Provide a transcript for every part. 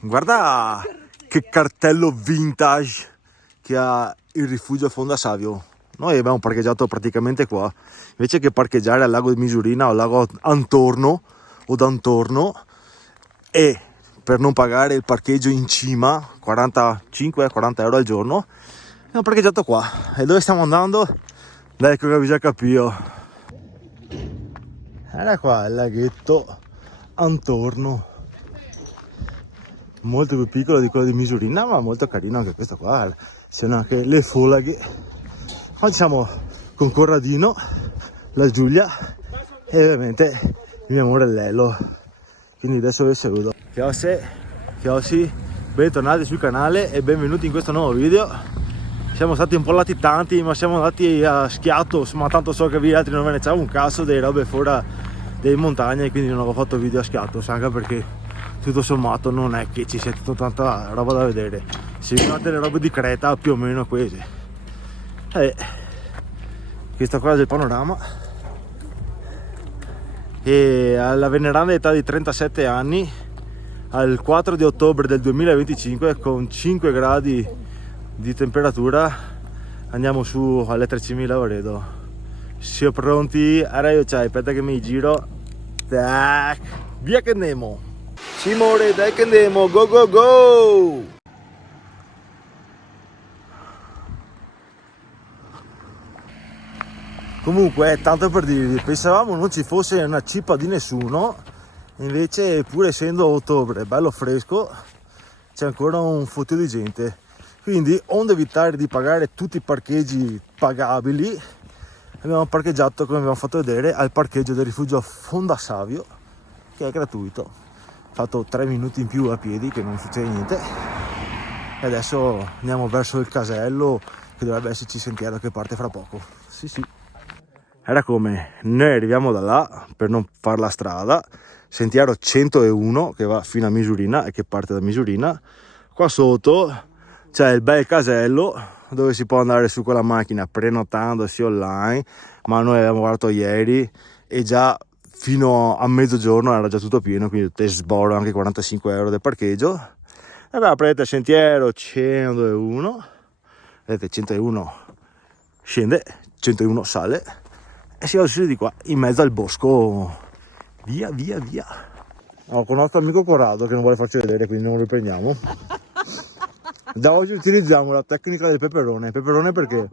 Guarda che cartello vintage che ha il rifugio Fonda Savio. Noi abbiamo parcheggiato praticamente qua, invece che parcheggiare al lago di Misurina o al lago Antorno o d'Antorno, e per non pagare il parcheggio in cima 45-40 euro al giorno, abbiamo parcheggiato qua. E dove stiamo andando? Dai, che avevi già capito. Era qua il laghetto Antorno, molto più piccolo di quello di Misurina, ma molto carino anche questo qua. Ci sono anche le folaghe. Oggi siamo con Corradino, la Giulia e ovviamente il mio amore Lello. Quindi adesso vi saluto. Fiossi, bentornati sul canale e benvenuti in questo nuovo video. Siamo stati un po' latitanti, ma siamo andati a schiatto, ma tanto so che vi altri non ve ne c'era un cazzo dei robe fuori delle montagne, quindi non avevo fatto video a schiatto, anche perché tutto sommato non è che ci sia tutta tanta roba da vedere. Se guardate le robe di Creta più o meno queste. Questa qua è il panorama. E alla veneranda età di 37 anni, al 4 di ottobre del 2025, con 5 gradi di temperatura, andiamo su alle 13.000 Lavaredo. Siamo pronti? Ora io c'hai, aspetta che mi giro. Tac, via che andiamo. Simone, dai che andiamo, go go go! Comunque, tanto per dirvi, pensavamo non ci fosse una cippa di nessuno, invece pur essendo ottobre, bello fresco, c'è ancora un fottio di gente. Quindi, onde evitare di pagare tutti i parcheggi pagabili, abbiamo parcheggiato, come abbiamo fatto vedere, al parcheggio del rifugio Fonda Savio, che è gratuito. Ho fatto 3 minuti in più a piedi, che non succede niente. E adesso andiamo verso il casello, che dovrebbe esserci sentiero che parte fra poco. Sì. Era come noi arriviamo da là per non fare la strada, sentiero 101 che va fino a Misurina e che parte da Misurina. Qua sotto c'è il bel casello dove si può andare su con la macchina prenotandosi online, ma noi abbiamo guardato ieri e già fino a mezzogiorno era già tutto pieno, quindi te sborro anche 45 euro del parcheggio. E allora prendete il sentiero 101, vedete 101 scende, 101 sale e si va su di qua in mezzo al bosco. Via. Con il nostro amico Corrado che non vuole farci vedere, quindi non lo riprendiamo. Da oggi utilizziamo la tecnica del peperone. Peperone perché?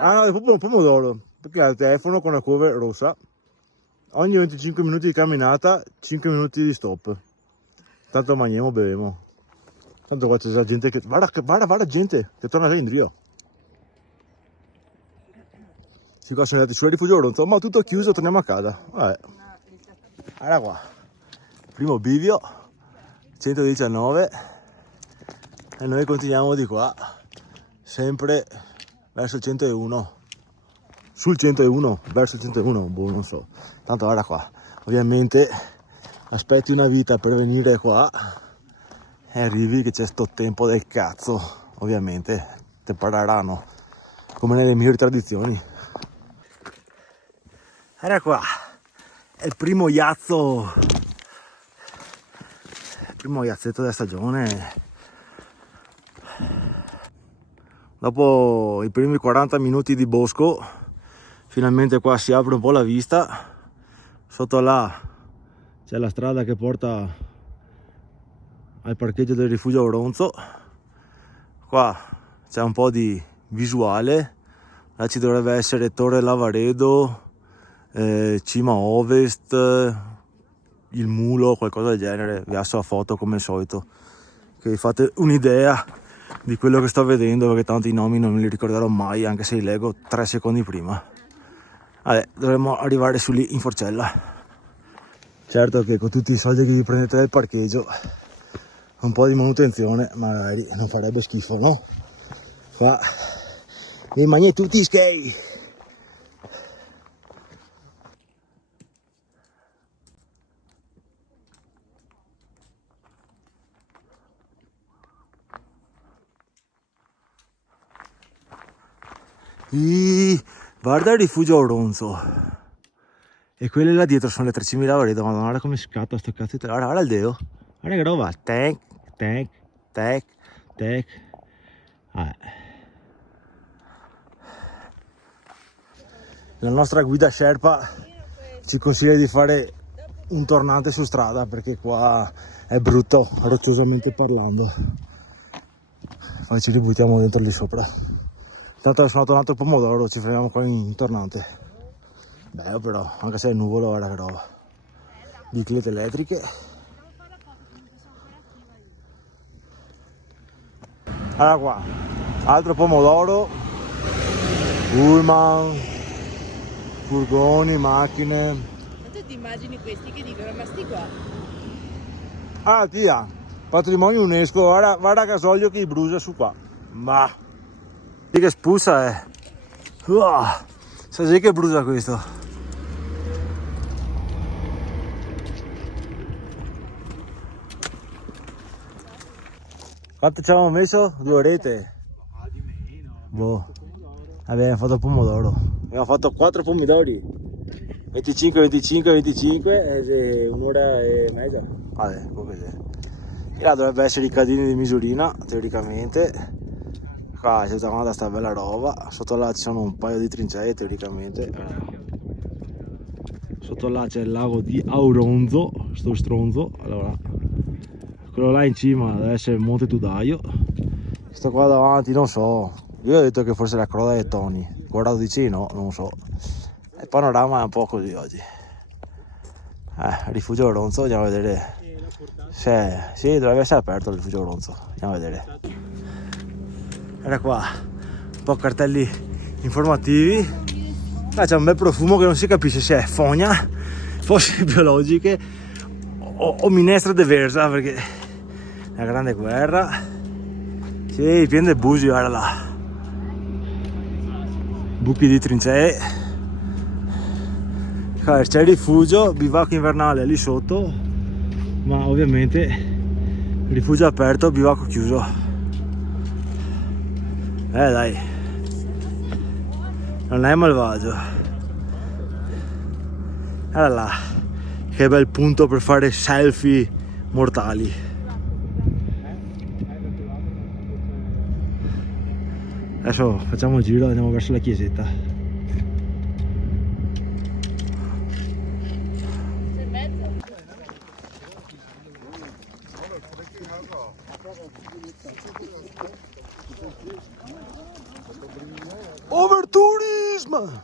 Ah no, è pomodoro, perché ha il telefono con la curva rossa. Ogni 25 minuti di camminata 5 minuti di stop. Tanto mangiamo, beviamo. Tanto qua c'è già gente che guarda gente che torna già in Rio. Si qua sono andati sul rifugio Ronzo, ma tutto chiuso, torniamo a casa. Vabbè. Era qua. Primo bivio, 119. E noi continuiamo di qua. Sempre verso il 101. Sul 101, verso il 101, boh, non so. Tanto era qua. Ovviamente aspetti una vita per venire qua e arrivi che c'è sto tempo del cazzo. Ovviamente te pararanno, come nelle migliori tradizioni. Era qua, è il primo iazzetto della stagione. Dopo i primi 40 minuti di bosco, finalmente qua si apre un po' la vista. Sotto là c'è la strada che porta al parcheggio del rifugio Auronzo. Qua c'è un po' di visuale. Là ci dovrebbe essere Torre Lavaredo, cima ovest, il mulo, qualcosa del genere. Vi passo la foto come al solito, che vi fate un'idea di quello che sto vedendo, perché tanti nomi non me li ricorderò mai, anche se li leggo 3 secondi prima. Vabbè, dovremmo arrivare su lì in Forcella. Certo che con tutti i soldi che vi prendete del parcheggio, un po' di manutenzione magari non farebbe schifo, no? Qua mi mangi tutti i skei. Guarda il rifugio Auronzo. E quelle là dietro sono le 13.000 Lavaredo. Madonna, guarda come scatta sto cazzo. Guarda il dedo. Guarda che roba, tac, tac, tac, tac. La nostra guida Sherpa ci consiglia di fare un tornante su strada perché qua è brutto, rocciosamente parlando. Poi ci ributtiamo dentro lì sopra. Tanto sono tornato il pomodoro, ci fermiamo qua in tornante. Bello però, anche se è nuvolo, guarda che roba. Biciclette elettriche. Allora qua, altro pomodoro, pullman, furgoni, macchine. Ma tu ti immagini questi che dicono, ma sti qua? Ah tia, patrimonio UNESCO, guarda gasolio che brucia su qua. Ma che spuzza è. Sai già che brucia questo. Quanto ci avevamo messo? 2 orette? Ah, di meno. Boh. Abbiamo fatto il pomodoro. Abbiamo fatto 4 pomodori. 25, 25, 25 e un'ora e mezza. Vabbè, può vedere. E là dovrebbe essere i cadini di misurina, teoricamente. Qua c'è tutta quanta sta bella roba. Sotto là ci sono un paio di trincee, teoricamente. Sotto là c'è il lago di Auronzo, sto stronzo. Allora, quello là in cima deve essere il Monte Tudaio. Sto qua davanti, non so. Io ho detto che forse la croda è Tony. Guardato di sì, no, non so. Il panorama è un po' così oggi. Rifugio Ronzo, andiamo a vedere. Sì, dovrebbe essere aperto il rifugio Ronzo. Andiamo a vedere. Era qua, un po' cartelli informativi. Là c'è un bel profumo che non si capisce se è fogna, fossili biologiche o minestra de versa, perché la grande guerra. Sì, pieno di busi, guarda là. Buchi di trincee. C'è il rifugio, bivacco invernale lì sotto, ma ovviamente il rifugio aperto, bivacco chiuso. Dai, non è malvagio. Allora là, che bel punto per fare selfie mortali. Adesso facciamo il giro e andiamo verso la chiesetta. Overtourism!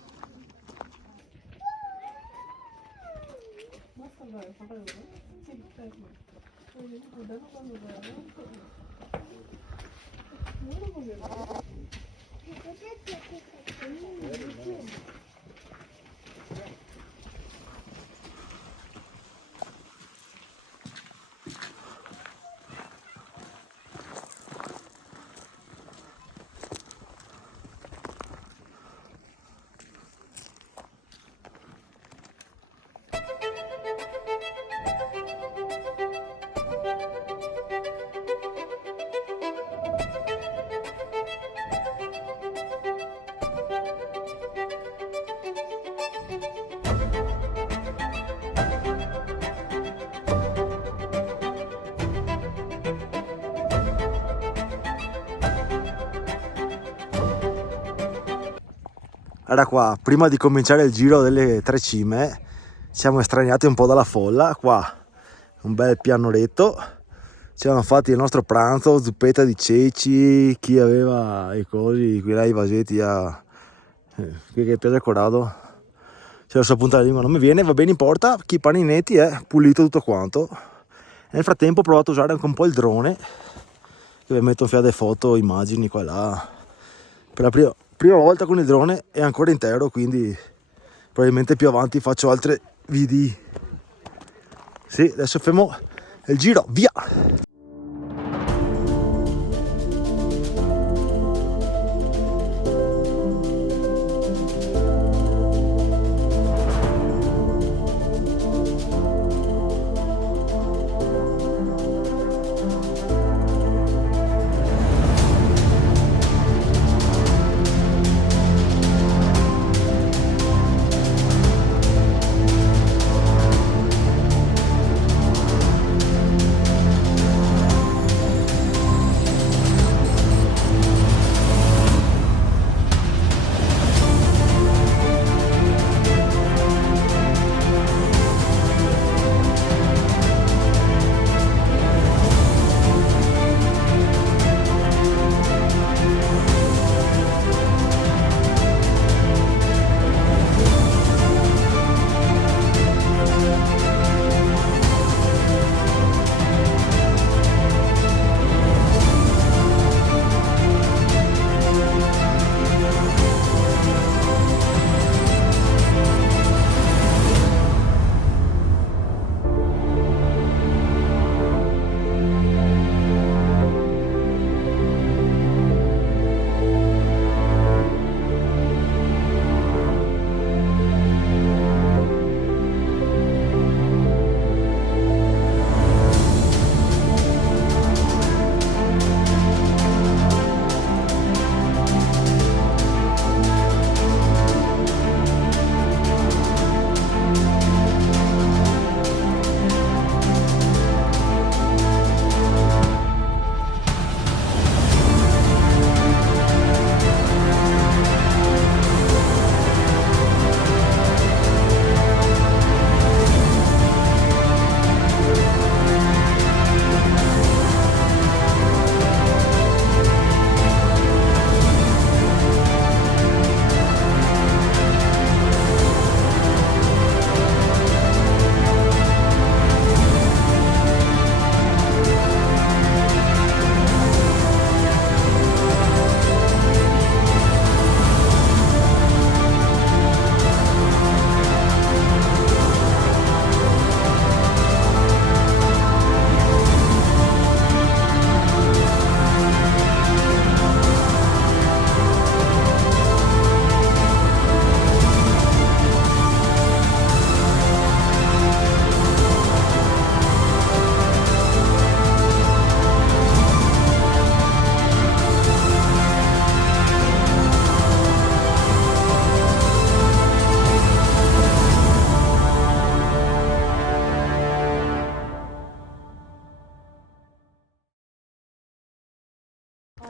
Allora qua, prima di cominciare il giro delle 3 cime, siamo estraniati un po' dalla folla. Qua un bel pianoretto, ci avevamo fatti il nostro pranzo, zuppetta di ceci, chi aveva i cosi, qui là i vasetti, qui che piace Corrado, c'è la sua punta della lingua, non mi viene, va bene in porta, chi i paninetti è pulito tutto quanto. Nel frattempo ho provato a usare anche un po' il drone, che vi metto un fiato di foto, immagini qua e là, per la prima volta con il drone è ancora intero, quindi probabilmente più avanti faccio altri video. Sì, adesso fermo il giro, via!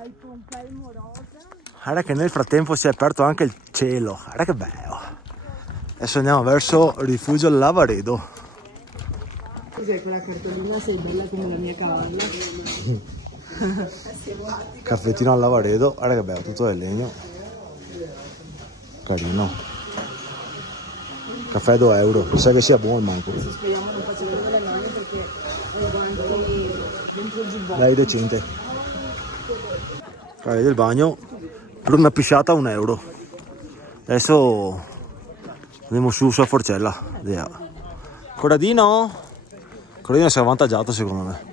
iPhone Palmo rosa. Guarda che nel frattempo si è aperto anche il cielo, guarda che bello. Adesso andiamo verso il rifugio Lavaredo. Cos'è quella cartolina? Sei bella come la mia cavalla. Caffettino al Lavaredo, guarda che bello, tutto del legno. Carino. Caffè 2 euro, mi sa che sia buono manco. Speriamo non faccia vedere le mani perché ho i guanti dentro il giubbotto. Dai, decente. Caffè del bagno, per una pisciata 1 euro. Adesso andiamo su a Forcella. Corradino? Corradino si è avvantaggiato secondo me.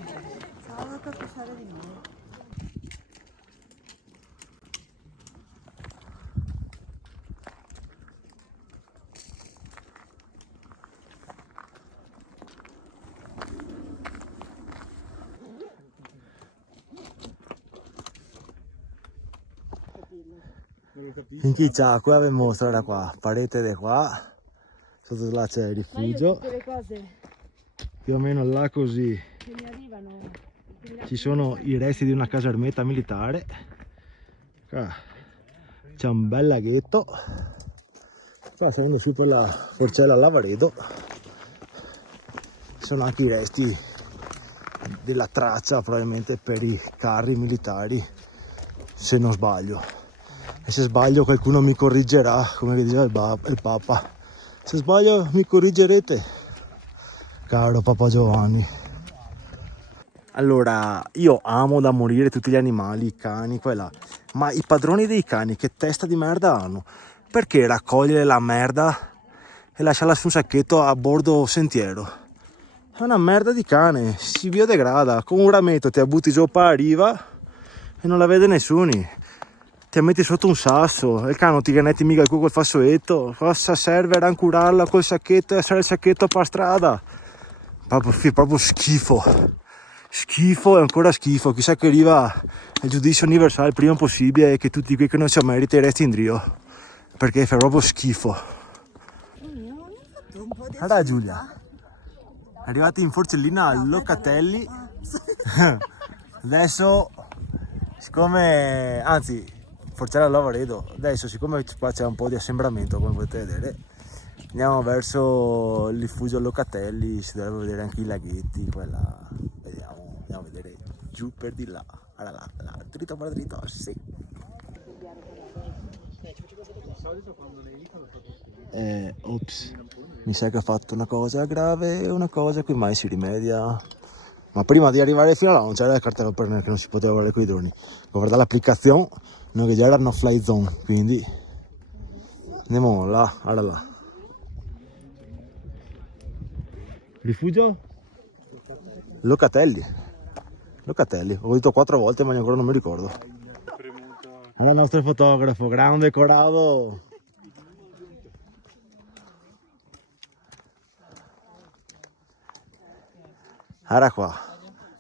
In chi c'ha, qui abbiamo mostrare qua, parete di qua, sotto là c'è il rifugio, Tutte le cose più o meno là così che mi arrivano. ci sono i resti di una casermetta militare, qua c'è un bel laghetto, qua salendo su per la Forcella Lavaredo, ci sono anche i resti della traccia probabilmente per i carri militari, se non sbaglio. E se sbaglio qualcuno mi corrigerà, come diceva il Papa. Se sbaglio mi corrigerete, caro Papa Giovanni. Allora, io amo da morire tutti gli animali, i cani, qua e là. Ma i padroni dei cani che testa di merda hanno? Perché raccogliere la merda e lasciarla su un sacchetto a bordo sentiero? È una merda di cane, si biodegrada. Con un rametto ti butti giù a riva e non la vede nessuno. Ti metti sotto un sasso e il cane non ti ganetti mica il culo col fazzoletto. Cosa serve rancurarla col sacchetto e essere il sacchetto per strada? Proprio schifo. Schifo e ancora schifo. Chissà che arriva il giudizio universale il prima possibile e che tutti qui che non si merita resti in drio. Perché fa proprio schifo. Guarda Giulia, arrivati in Forcellina a Locatelli. Adesso, siccome, anzi, Forcella Lavaredo, adesso siccome qua c'è un po' di assembramento come potete vedere, andiamo verso il rifugio Locatelli, si dovrebbe vedere anche i laghetti, quella, vediamo, andiamo a vedere giù per di là, allora là, dritto per dritto, sì. Ops, mi sa che ho fatto una cosa grave, una cosa che mai si rimedia. Ma prima di arrivare fino là non c'era il cartello per che non si poteva volare con i droni. Ho guardato l'applicazione, non che già era no fly zone, quindi andiamo là, allora là. Rifugio? Locatelli. Locatelli, ho detto 4 volte ma ancora non mi ricordo. Allora il nostro fotografo, grande Corrado. Era qua,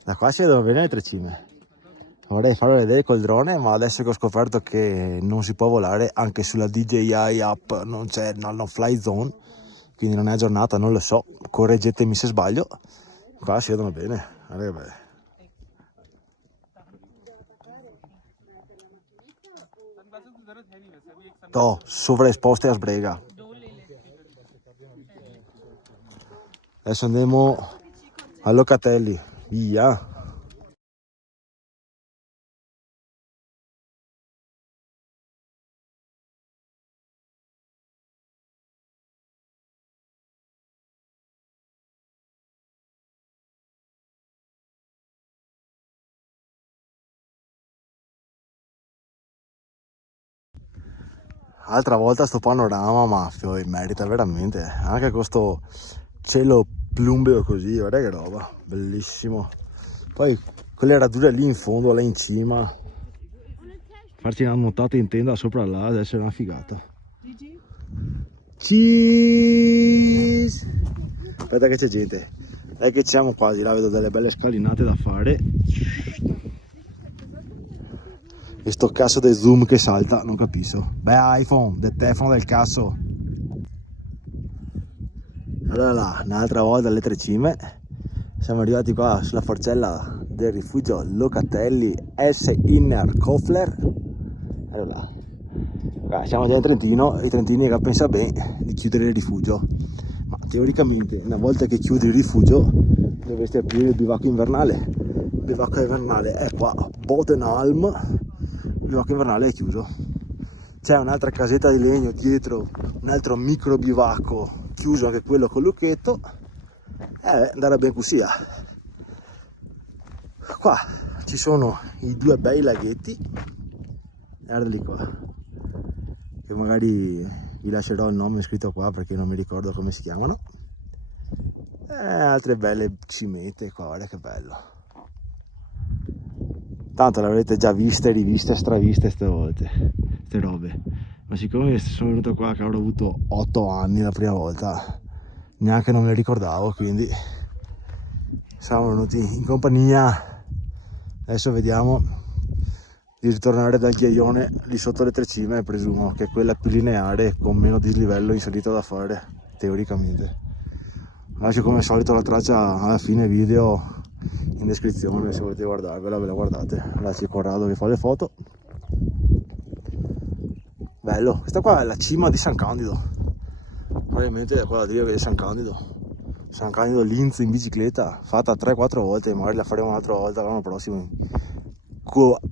da qua si vedono bene le 3 cime. Vorrei farlo vedere col drone, ma adesso che ho scoperto che non si può volare anche sulla DJI app, non c'è no fly zone, quindi non è aggiornata, non lo so, correggetemi se sbaglio. Qua si vedono bene, guarda che bello. No, sovraesposte a sbrega. Adesso andiamo a Locatelli, via. Altra volta sto panorama maffio e merita veramente, anche questo cielo plumbeo così, guarda che roba, bellissimo. Poi quelle radure lì in fondo, là in cima, farci una nuotata in tenda sopra là, deve essere una figata. Cheese! Aspetta che c'è gente, dai che siamo quasi, là vedo delle belle scalinate da fare. E sto cazzo di zoom che salta, non capisco. Beh, iPhone, del telefono del cazzo. Allora là, un'altra volta alle 3 cime. Siamo arrivati qua sulla forcella del rifugio Locatelli S. Inner Kofler. Allora, qua siamo già in Trentino e i trentini che pensano bene di chiudere il rifugio, ma teoricamente una volta che chiudi il rifugio dovresti aprire il bivacco invernale. Il bivacco invernale è qua, Bodenhalm. Il bivacco invernale è chiuso. C'è un'altra casetta di legno dietro, un altro micro bivacco chiuso, anche quello con lucchetto. Andrà ben così. Qua ci sono i due bei laghetti, guardali qua, che magari vi lascerò il nome scritto qua perché non mi ricordo come si chiamano. Altre belle cimete qua, guarda che bello. Tanto l'avrete già viste, riviste, straviste queste volte, queste robe. Ma siccome sono venuto qua che avrò avuto 8 anni la prima volta, neanche non me le ricordavo, quindi siamo venuti in compagnia. Adesso vediamo di ritornare dal ghiaione lì sotto le 3 cime, presumo che è quella più lineare con meno dislivello in salita da fare, teoricamente. Lascio come al solito la traccia alla fine video in descrizione, se volete guardarvela ve la guardate. Là c'è Corrado che fa le foto. Bello, questa qua è la cima di San Candido, probabilmente è quella di San Candido Linz in bicicletta, fatta 3-4 volte, magari la faremo un'altra volta l'anno prossimo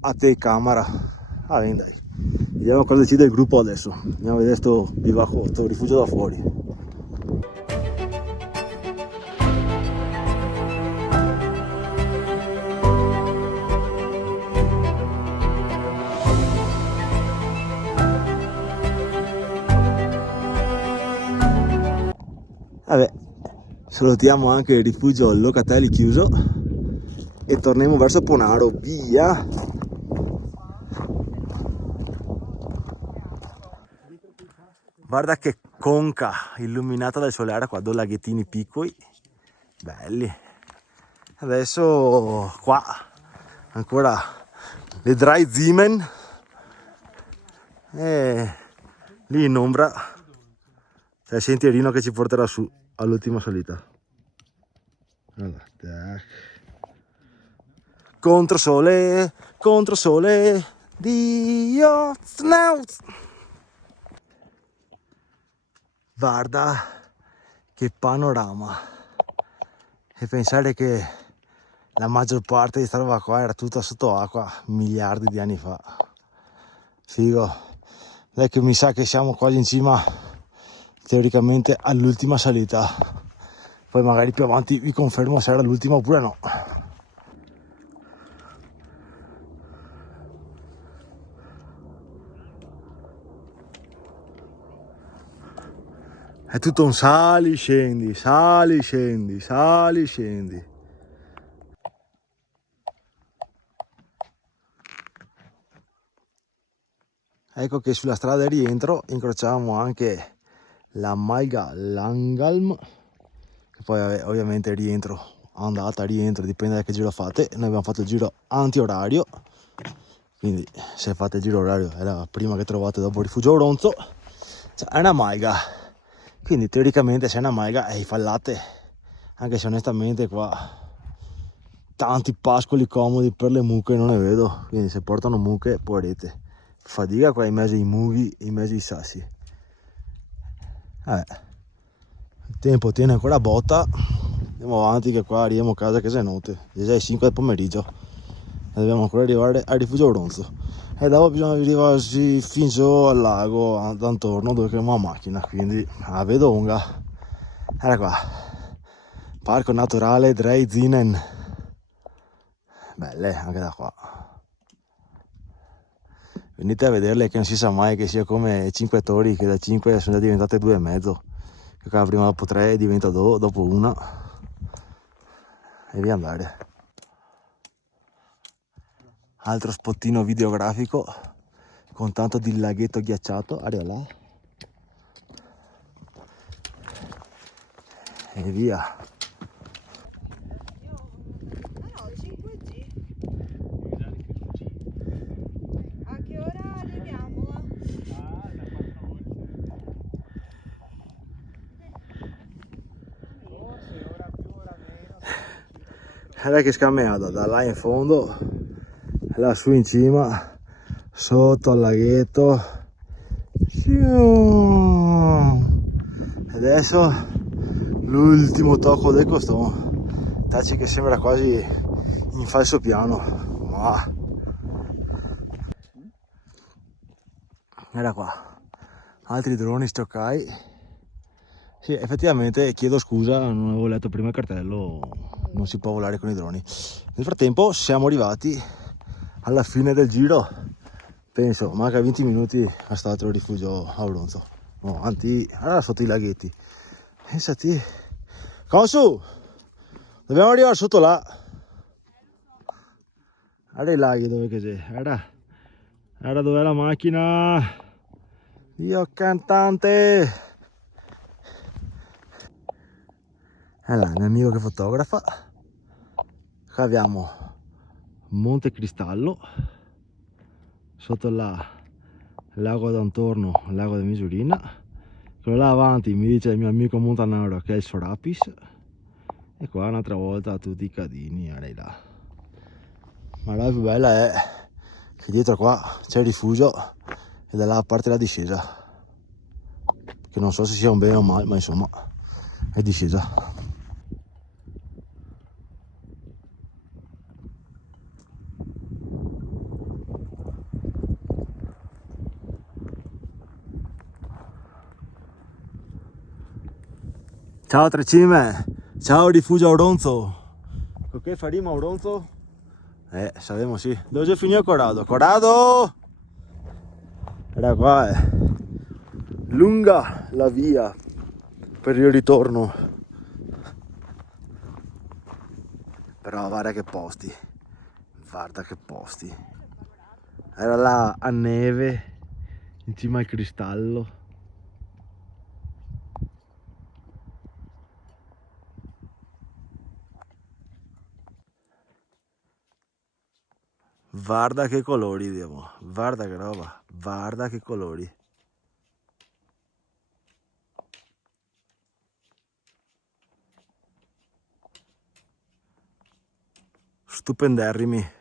a te camera. Dai, vediamo cosa decide il gruppo adesso. Andiamo a vedere sto bivacco, sto rifugio da fuori. Vabbè, salutiamo anche il rifugio Locatelli chiuso e torniamo verso Ponaro, via! Guarda che conca illuminata dal solare qua, 2 laghettini piccoli, belli. Adesso qua ancora le dry Zimen e lì in ombra c'è il sentierino che ci porterà su all'ultima salita. Allora, controsole, Dio, snauz. Guarda che panorama, e pensare che la maggior parte di sta roba qua era tutta sotto acqua miliardi di anni fa. Figo, dai che mi sa che siamo quasi in cima teoricamente all'ultima salita, poi magari più avanti vi confermo se era l'ultima oppure no. È tutto un sali, scendi, sali, scendi, sali, scendi. Ecco che sulla strada di rientro incrociamo anche la Malga Langalm, che poi ovviamente rientro, andata, rientro, dipende da che giro fate. Noi abbiamo fatto il giro anti-orario, quindi se fate il giro orario è la prima che trovate dopo il rifugio Auronzo. Cioè, è una malga, quindi teoricamente se è una malga è fallate, anche se onestamente qua tanti pascoli comodi per le mucche non ne vedo, quindi se portano mucche poverete, fatica qua in mezzo ai mughi, in mezzo ai sassi. Il tempo tiene ancora botta, andiamo avanti che qua arriviamo a casa che è notte, è già le 5 del pomeriggio e dobbiamo ancora arrivare al rifugio Auronzo e dopo bisogna arrivarsi fin giù al lago d'intorno dove abbiamo la macchina, quindi a Vedonga. Era qua, parco naturale Drei Zinnen, belle anche da qua, venite a vederle che non si sa mai che sia come 5 tori che da 5 sono già diventate 2,5, che qua prima dopo 3 diventa 2, dopo 1 e via andare. Altro spottino videografico con tanto di laghetto ghiacciato, arriva là e via. A che ora arriviamo? Guarda che scammeata, da là in fondo, lassù in cima, sotto al laghetto. Adesso l'ultimo tocco del costone, tacci che sembra quasi in falso piano, ma era qua, altri droni stoccai. Sì, effettivamente chiedo scusa, non avevo letto prima il cartello, non si può volare con i droni. Nel frattempo siamo arrivati alla fine del giro, penso, manca 20 minuti a stato il rifugio a Auronzo. No, allora sotto i laghetti. Pensati. Consu! Dobbiamo arrivare sotto là. Guarda i laghi dove che c'è. Guarda dov'è la macchina. Dio cantante. Allora, il mio amico che fotografa. Qua abbiamo Monte Cristallo. Sotto là lago d'Antorno, lago di Misurina. Quello là avanti mi dice il mio amico montanaro che è il Sorapis. E qua un'altra volta tutti i cadini, là. Ma la più bella è che dietro qua c'è il rifugio e da là parte la discesa. Che non so se sia un bene o un male, ma insomma è discesa. Ciao Tre Cime, ciao rifugio Auronzo. Con che faremo Auronzo? Sappiamo sì. Dove c'è finito Corrado? Corrado! Era qua, lunga la via per il ritorno. Però guarda che posti. Guarda che posti. Era là a neve, in cima al cristallo. Guarda che colori, Dio. Guarda che roba. Guarda che colori. Stupenderrimi.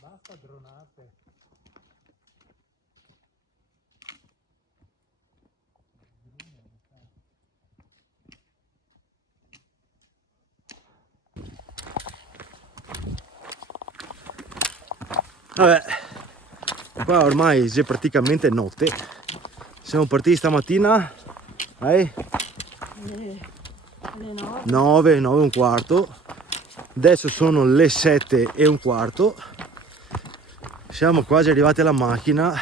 Basta dronate. Vabbè, qua ormai è praticamente notte. Siamo partiti stamattina alle 9 e un quarto. Adesso sono le 7 e un quarto. Siamo quasi arrivati alla macchina.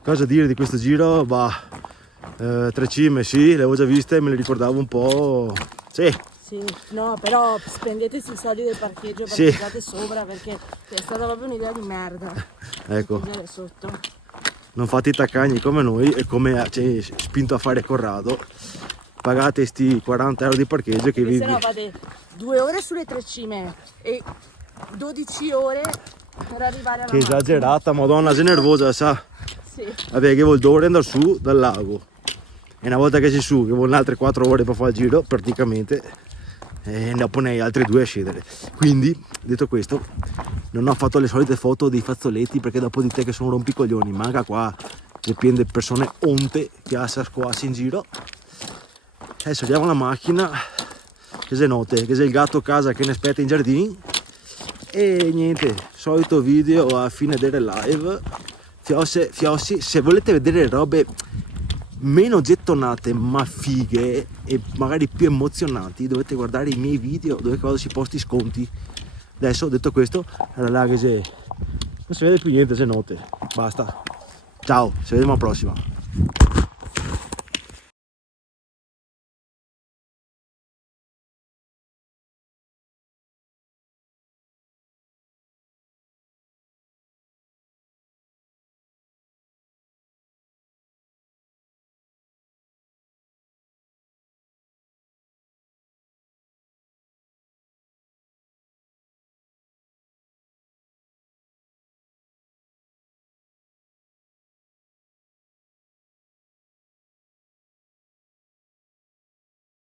Cosa dire di questo giro? Bah, Tre Cime sì, le avevo già viste, me le ricordavo un po'. Sì. Sì, no, però spendete sui soldi del parcheggio, Sì. parcheggiate sopra perché è stata proprio un'idea di merda. Ecco, Parcheggiare sotto. non fate i taccagni come noi e come ci hai spinto a fare Corrado. Pagate sti 40 euro di parcheggio che Perché vi... se no fate 2 ore sulle Tre Cime e 12 ore per arrivare alla Che esagerata, madonna, sei nervosa, sa? Sì. Vabbè, che vuol dover andare su dal lago. E una volta che sei su, che vuole altre 4 ore per fare il giro, praticamente... E dopo ne hai altre 2 a scendere. Quindi, detto questo, non ho fatto le solite foto dei fazzoletti perché dopo di te che sono rompicoglioni, manca qua che pieno di persone onte che ascoltano in giro. Adesso andiamo alla macchina, che se note, che c'è il gatto a casa che ne aspetta in giardino. E niente, solito video a fine delle live. Fiossi, se volete vedere robe meno gettonate ma fighe e magari più emozionanti, dovete guardare i miei video dove quando si posti sconti. Adesso, detto questo, era là che non si vede più niente, se note. Basta. Ciao, ci vediamo alla prossima.